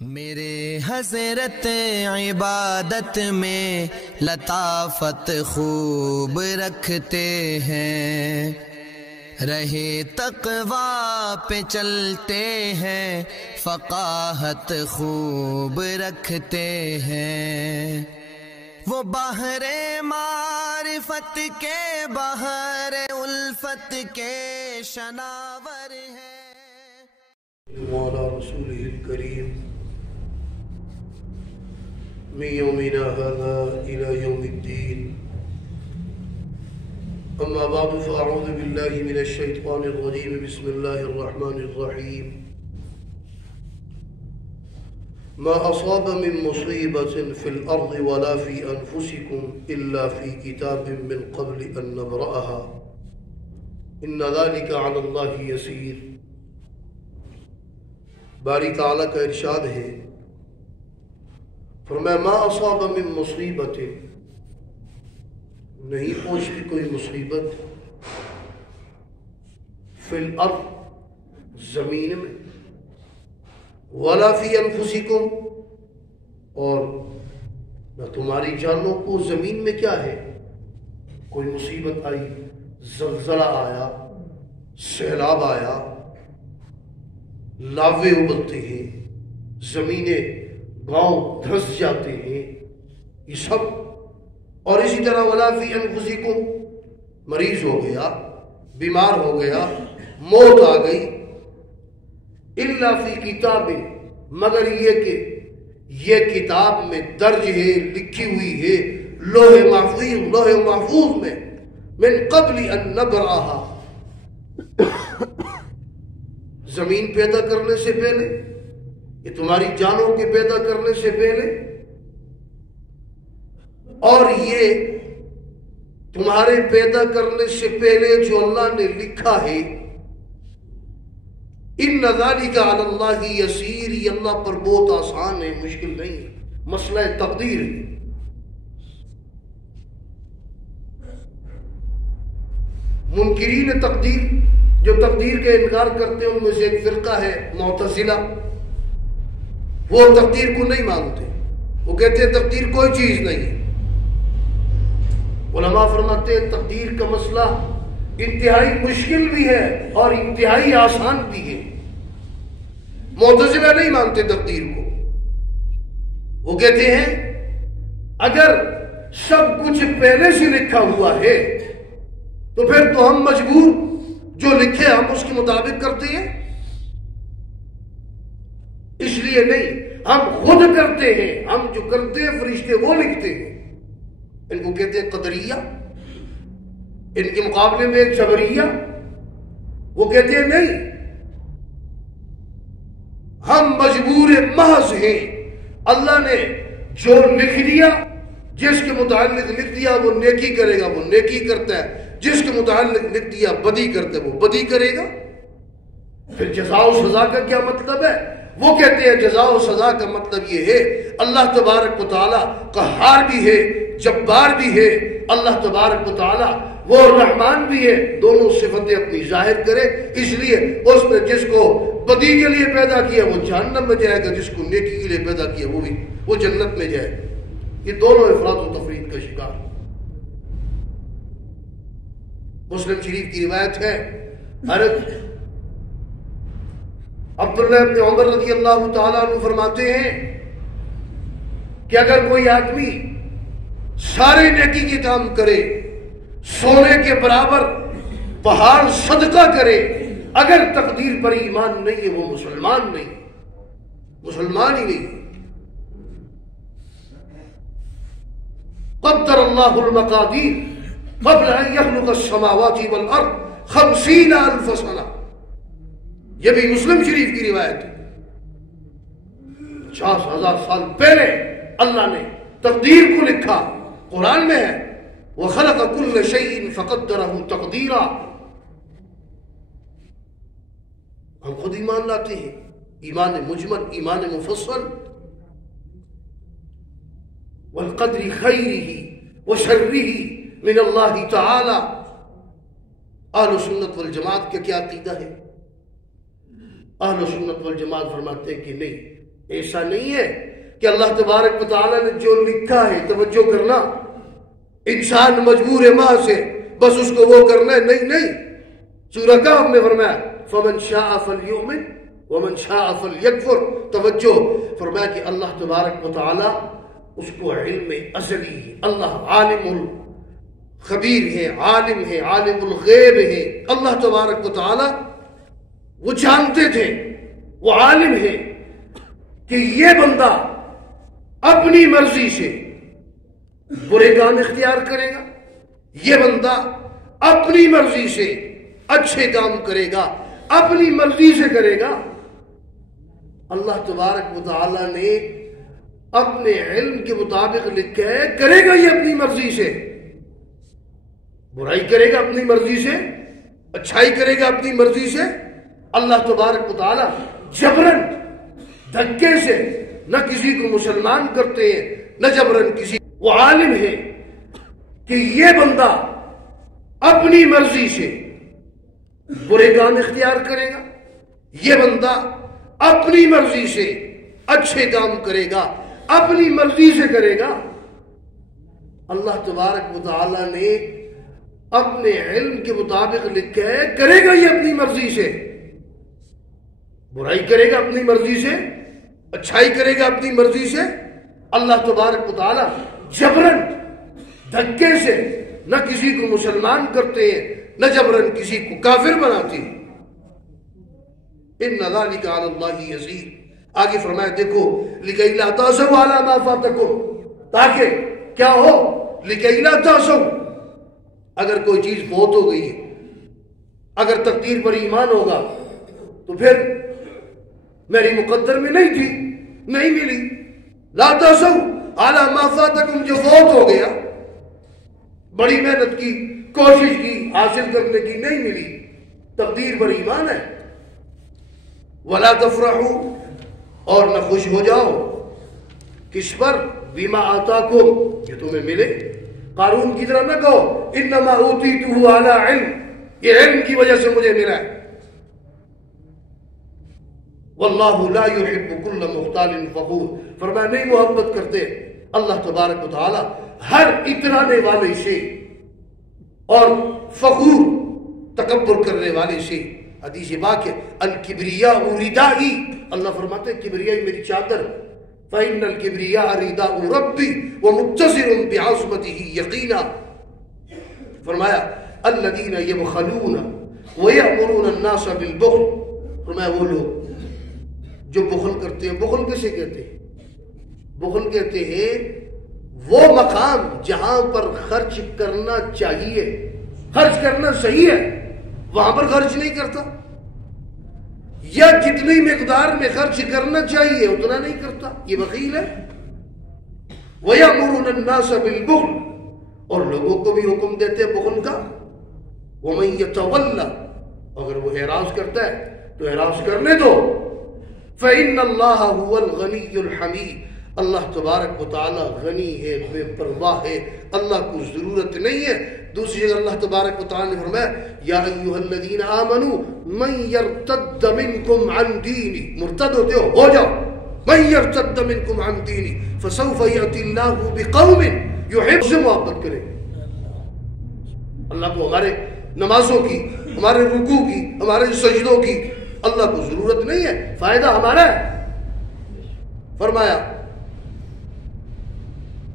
میرے حضرت عبادت میں لطافت خوب رکھتے ہیں، رہے تقویٰ پہ چلتے ہیں، فقاہت خوب رکھتے ہیں۔ وہ بحر معرفت کے بحر الفت کے شناور ہیں۔ وعلى رسوله الكريم من يومنا هذا إلى يوم الدين. أما بعد فأعوذ بالله من الشيطان الرجيم. بسم الله الرحمن الرحيم. ما أصاب من مصيبة في الأرض ولا في أنفسكم إلا في كتاب من قبل أن نبرأها إن ذلك على الله يسير. باری تعالیٰ کا ارشاد ہے، فرمایا ما اصاب من مصیبت، نہیں پہنچتی کوئی مصیبت فی الارض، زمین میں، ولا فی انفسکم، اور نہ تمہاری جانوں کو زمین میں کیا ہے کوئی مصیبت آئی، زلزلہ آیا، سیلاب آیا، لاوے ابلتے ہیں، زمینیں گاؤں دھس جاتے ہیں، یہ سب، اور اسی طرح ولا فی انفسکم، مریض ہو گیا، بیمار ہو گیا، موت آ گئی، الا فی کتاب، مگر یہ کہ یہ کتاب میں درج ہے، لکھی ہوئی ہے، لوح محفوظ میں، من قبل ان نبرأہا، زمین پیدا کرنے سے پہلے، یہ تمہاری جانوں کے پیدا کرنے سے پہلے، اور یہ تمہارے پیدا کرنے سے پہلے جو اللہ نے لکھا ہے، ان ذالک علی اللہ یسیر، یہ اللہ پر بہت آسان ہے، مشکل نہیں ہے، مسئلہ تقدیر ہے۔ منکرین تقدیر، جو تقدیر کا انکار کرتے ہیں، ان میں سے ایک فرقہ ہے معتزلہ، وہ تقدیر کو نہیں مانتے، وہ کہتے ہیں تقدیر کوئی چیز نہیں ہے۔ علماء فرماتے ہیں تقدیر کا مسئلہ انتہائی مشکل بھی ہے اور انتہائی آسان بھی ہے۔ معتزلہ نہیں مانتے تقدیر کو، وہ کہتے ہیں اگر سب کچھ پہلے سے لکھا ہوا ہے تو پھر تو ہم مجبور جو لکھے ہم اس کے مطابق کرتے ہیں، اس لیے نہیں، ہم خود کرتے ہیں، ہم جو کرتے ہیں فرشتے وہ لکھتے ہیں۔ ان کو کہتے ہیں قدریہ۔ ان کے مقابلے میں ایک جبریہ، وہ کہتے ہیں نہیں، ہم مجبور محض ہیں، اللہ نے جو لکھ دیا، جس کے متعلق لکھ دیا وہ نیکی کرے گا وہ نیکی کرتا ہے، جس کے متعلق لکھ دیا بدی کرتا ہے وہ بدی کرے گا۔ پھر جزا و سزا کا کیا مطلب ہے؟ وہ کہتے ہیں جزا و سزا کا مطلب یہ ہے اللہ تبارک و تعالی قہار بھی ہے، جبار بھی ہے، اللہ تبارک و تعالی وہ رحمان بھی ہے، دونوں صفتیں اپنی ظاہر کرے، اس لیے اس نے جس کو بدی کے لیے پیدا کیا وہ جہنم میں جائے گا، جس کو نیکی کے لیے پیدا کیا وہ جنت میں جائے گا۔ یہ دونوں افراد و تفرید کا شکار۔ مسلم شریف کی روایت ہے، حضرت عبداللہ ابن عمر رضی اللہ تعالیٰ عنہ فرماتے ہیں کہ اگر کوئی آدمی سارے نیکی کے کام کرے، سونے کے برابر پہاڑ صدقہ کرے، اگر تقدیر پر ایمان نہیں ہے وہ مسلمان نہیں، مسلمان ہی نہیں۔ قدر اللہ المقادیر قبل ان يخلق السماوات والارض 50,000 سنہ، یہ بھی مسلم شریف کی روایت ہے۔ 50,000 سال پہلے اللہ نے تقدیر کو لکھا، قرآن میں ہے وَخَلَقَ كُلَّ شَيْءٍ فَقَدَّرَهُ تَقْدِيرًا۔ ہم خود ایمان لاتے ہیں، ایمان مجمل، ایمان مفصل، والقدر خیرہ وشرہ من اللہ تعالی۔ اہل سنت والجماعت کا کیا عقیدہ ہے؟ اہل سنت والجماعت فرماتے ہیں کہ نہیں، ایسا نہیں ہے کہ اللہ تبارک و تعالیٰ نے جو لکھا ہے توجہ کرنا، انسان مجبور ہے ماں سے، بس اس کو وہ کرنا ہے، نہیں نہیں۔ سورہ کہف میں فرمایا فمن شاء فلیؤمن ومن شاء فلیکفر، توجہ، فرمایا کہ اللہ تبارک و تعالیٰ اس کو علم ازلی ہے، اللہ عالم الخبیر ہے، عالم ہے، عالم الغیب ہے۔ اللہ تبارک و تعالیٰ وہ جانتے تھے، وہ عالم ہے کہ یہ بندہ اپنی مرضی سے برے کام اختیار کرے گا، یہ بندہ اپنی مرضی سے اچھے کام کرے گا، اپنی مرضی سے کرے گا۔ اللہ تبارک و تعالیٰ نے اپنے علم کے مطابق لکھا ہے، کرے گا یہ اپنی مرضی سے، برائی کرے گا اپنی مرضی سے، اچھائی کرے گا اپنی مرضی سے۔ اللہ تبارک و تعالیٰ جبرن دھکے سے نہ کسی کو مسلمان کرتے ہیں، نہ جبرن کسی، وہ عالم ہے کہ یہ بندہ اپنی مرضی سے برے کام اختیار کرے گا، یہ بندہ اپنی مرضی سے اچھے کام کرے گا، اپنی مرضی سے کرے گا۔ اللہ تبارک و تعالیٰ نے اپنے علم کے مطابق لکھا ہے، کرے گا یہ اپنی مرضی سے، برائی کرے گا اپنی مرضی سے، اچھائی کرے گا اپنی مرضی سے۔ اللہ تبارک و تعالیٰ جبرن دھکے سے نہ کسی کو مسلمان کرتے ہیں، نہ جبرن کسی کو کافر بناتے ہیں۔ ان ذلک علی اللہ یسیر، آگے فرمایا دیکھو لکی لا تأسوا علی ما فاتکم، تاکہ کیا ہو، لکی لا تأسوا، اگر کوئی چیز فوت ہو گئی ہے، اگر تقدیر پر ایمان ہوگا تو پھر میری مقدر میں نہیں تھی، نہیں ملی، لا تأسوا علی ما فاتکم، جو فوت ہو گیا، بڑی محنت کی، کوشش کی، حاصل کرنے کی، نہیں ملی، تقدیر پر ایمان ہے۔ ولا تفرحوا، اور نہ خوش ہو جاؤ، کس پر، بما آتاکم، یہ تمہیں ملے۔ قارون کی طرح نہ کہو انما اوتیتہ علی علم، یہ علم کی وجہ سے مجھے ملا ہے۔ واللہ لا يحب كل مختال فخور، فرمایا نہیں محبت کرتے اللہ تبارک و تعالی ہر اترانے والے سے اور فخور تکبر کرنے والے سے۔ حدیث پاک ہے الکبریاء ردائی، اللہ فرماتے ہیں کبریائی میری چادر، فإن الکبریاء رداء ربی ومتصر بعصمته یقینا، فرمایا الذین یبخلون ویأمرون الناس بالبخل، فرمایا وہ لوگ جو بخل کرتے ہیں، بخل کسے کہتے ہیں؟ بخل کہتے ہیں وہ مقام جہاں پر خرچ کرنا چاہیے، خرچ کرنا صحیح ہے، وہاں پر خرچ نہیں کرتا، یا جتنی مقدار میں خرچ کرنا چاہیے اتنا نہیں کرتا، یہ بخیل ہے۔ وَيَأْمُرُونَ النَّاسَ بِالْبُخْلِ، اور لوگوں کو بھی حکم دیتے ہیں بخل کا۔ وَمَن يَتَوَلَّ، اگر وہ اعراض کرتا ہے تو اعراض کرنے دو۔ فَإِنَّ اللَّهَ هُوَ الْغَنِيُّ الْحَمِيدُ، اللہ تبارک و تعالی غنی ہے، بے پرواہ ہے، اللہ کو ضرورت نہیں ہے۔ دوسری جگہ اللہ تبارک و تعالی نے فرمایا یا ایھا الذین آمنوا من یرتد منکم عن دینی، مرتد ہوتے ہو جاؤ، من یرتد منکم عن دینی فسوف یأتی اللہ بقوم یحب، سے محبت کرے اللہ کو، ہمارے نمازوں کی، ہمارے رکوع کی، ہمارے سجدوں کی اللہ کو ضرورت نہیں ہے، فائدہ ہمارا ہے۔ فرمایا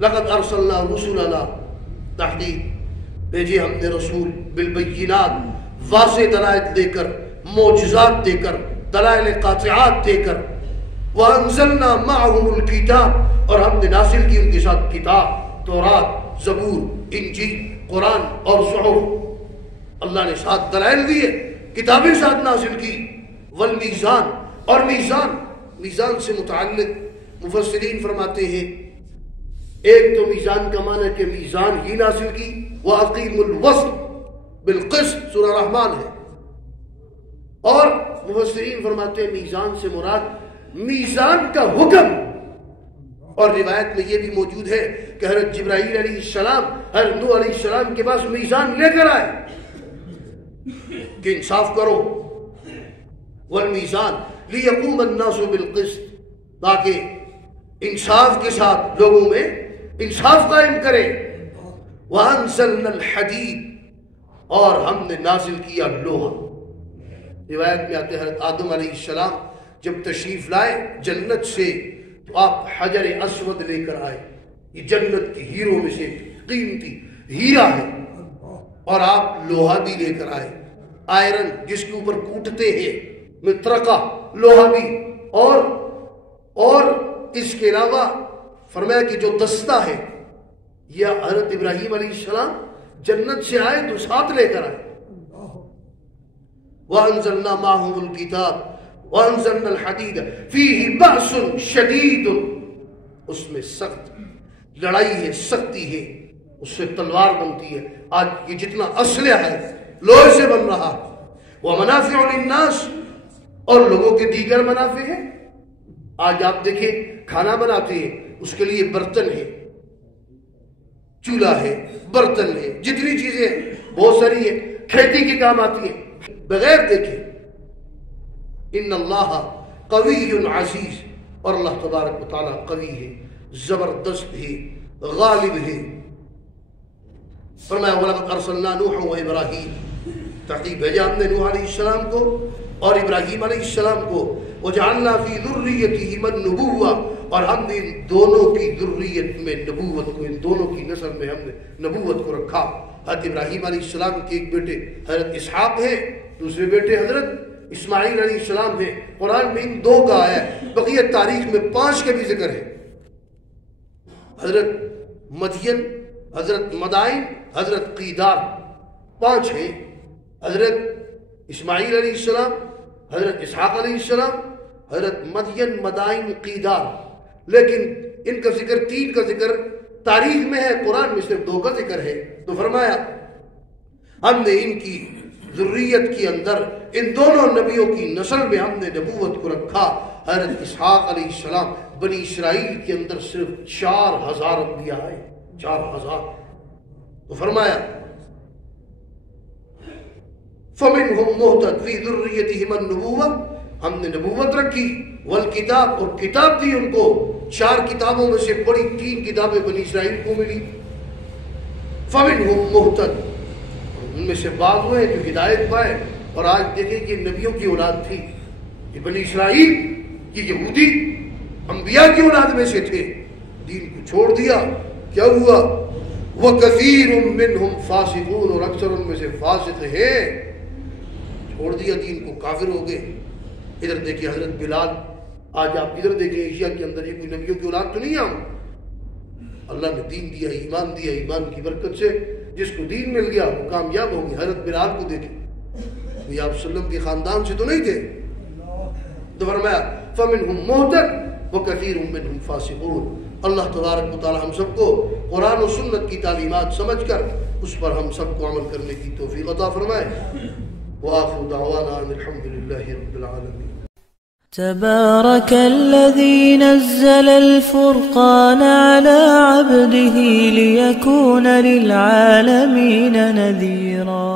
لقد ارسلنا رسلنا، تحقیق بھیجے ہم نے رسول بالبینات، واضح دلائل دے کر، معجزات دے کر، دلائل قاطعات دے کر، وانزلنا معهم الکتاب، اور ہم نے نازل کی ان کے ساتھ کتاب، تورات، زبور، انجیل، قرآن اور صحف، اللہ نے ساتھ دلائل دیے، کتابیں ساتھ نازل کی۔ والمیزان، اور میزان، میزان سے متعلق مفسرین فرماتے ہیں ایک تو میزان کا معنی ہے کہ میزان ہی نازل کی، وَأَقِيمُوا الْوَزْنَ بِالْقِسْطِ، سورہ رحمان ہے، اور مفسرین فرماتے ہیں میزان سے مراد میزان کا حکم، اور روایت میں یہ بھی موجود ہے کہ حضرت جبرائیل علیہ السلام حضرت نوح علیہ السلام کے پاس میزان لے کر آئے کہ انصاف کرو، والمیزان لیقوم الناس بالقسط، تاکہ انصاف کے ساتھ لوگوں میں انصاف قائم کرے۔ وَأَنزَلْنَا الْحَدِيدَ، اور ہم نے نازل کیا لوہا۔ روایت میں آتے ہیں حضرت آدم علیہ السلام جب تشریف لائے جنت سے تو آپ حجر اسود لے کر آئے، یہ جنت کی ہیروں میں سے قیمتی ہیرا ہے، اور آپ لوہا بھی لے کر آئے، آئرن جس کے اوپر کوٹتے ہیں، مطرقہ لوہا بھی، اور اس کے علاوہ فرمایا کہ جو دستہ ہے یہ حضرت ابراہیم علیہ السلام جنت سے آئے تو ساتھ لے کر آئے۔ وَأَنزَلْنَا مَعَهُمُ الْكِتَابَ وَأَنزَلْنَا الْحَدِيدَ فِيهِ بَأْسٌ شَدِيدٌ، اس میں سخت لڑائی ہے، سختی ہے، اس سے تلوار بنتی ہے۔ آج یہ جتنا اسلحہ ہے لوہے سے بن رہا ہے۔ وَمَنَافِعُ لِلنَّاسِ، اور لوگوں کے دیگر منافع ہیں۔ آج آپ دیکھیں کھانا بناتے ہیں، اس کے لیے برتن ہے، چولہا ہے، برتن ہے، جتنی چیزیں بہت ساری ہیں، کھیتی کے کام آتی ہیں۔ بغیر دیکھیں ان اللہ قوی عزیز، اور اللہ تبارک و تعالیٰ قوی ہے، زبردست ہے، غالب ہے۔ فرمایا وَلَقَدْ أَرْسَلْنَا نُوحًا وَإِبْرَاهِيمَ، تحقیق بھیجا ہم نے نوح علیہ السلام کو اور ابراہیم علیہ السلام کو۔ وَجَعَلْنَا فِي ذُرِّيَّتِهِمَا النُّبُوَّةَ، اور ہم نے ان دونوں کی ذریت میں نبوت کو، ان دونوں کی نسل میں ہم نے نبوت کو رکھا۔ حضرت ابراہیم علیہ السلام کے ایک بیٹے حضرت اسحاق ہے، دوسرے بیٹے حضرت اسماعیل علیہ السلام ہے۔ قرآن میں ان دو کا آیا ہے، بقیہ تاریخ میں 5 کا بھی ذکر ہے۔ حضرت مدین، حضرت مدائن، حضرت قیدار، 5 ہیں۔ حضرت اسماعیل علیہ السلام، حضرت اسحاق علیہ السلام، حضرت مدین، مدائن، قیدار، لیکن ان کا ذکر 3 کا ذکر تاریخ میں ہے، قرآن میں صرف 2 کا ذکر ہے۔ تو فرمایا ہم نے ان کی ذریت کے اندر ان دونوں نبیوں کی نسل میں ہم نے نبوت کو رکھا۔ حضرت اسحاق علیہ السلام بنی اسرائیل کے اندر صرف 4000 انبیاء آئے، 4000۔ تو فرمایا فَمِنْهُمْ مُهْتَدٍ فِي ذُرِّيَّتِهِمَا النُّبُوَّةُ، ہم نے نبوت رکھی، والکتاب، اور کتاب دی ان کو۔ 4 کتابوں میں سے بڑی 3 کتابیں بنی اسرائیل کو ملی۔ فَمِنْهُمْ مُهْتَدٍ، ان میں سے بعض ہوئے جو ہدایت پائے۔ اور آج دیکھیں کہ نبیوں کی اولاد تھی، یہ بنی اسرائیل، یہ یہودی انبیاء کی اولاد میں سے تھے، دین کو چھوڑ دیا، کیا ہوا؟ وَكَثِيرٌ مِّنْهُمْ فَاسِقُونَ، اور اکثر ان میں سے فاسق ہیں، چھوڑ دیا دین کو، کافر ہو گئے۔ ادھر دیکھیے حضرت بلال، آج آپ ادھر دیکھیں ایشیا کے اندر، یہ کوئی نبیوں کی اولاد تو نہیں ہے، اللہ نے دین دیا، ایمان دیا، ایمان کی برکت سے جس کو دین مل گیا وہ کامیاب ہو گیا۔ حضرت بلال کو دیکھیں، وہ آپ صلی اللہ علیہ وسلم کے خاندان سے تو نہیں تھے۔ تو فرمایا فَمِنْهُمْ مُهْتَدٍ وَكَثِيرٌ مِّنْهُمْ فَاسِقُونَ۔ اللہ تبارک و تعالی ہم سب کو قرآن و سنت کی تعلیمات سمجھ کر اس پر ہم سب کو عمل کرنے کی توفیق عطا فرمائے۔ وآخر دعوانا ان الحمد للہ رب العالمین۔ تبارك الذي نزل الفرقان على عبده ليكون للعالمين نذيرا۔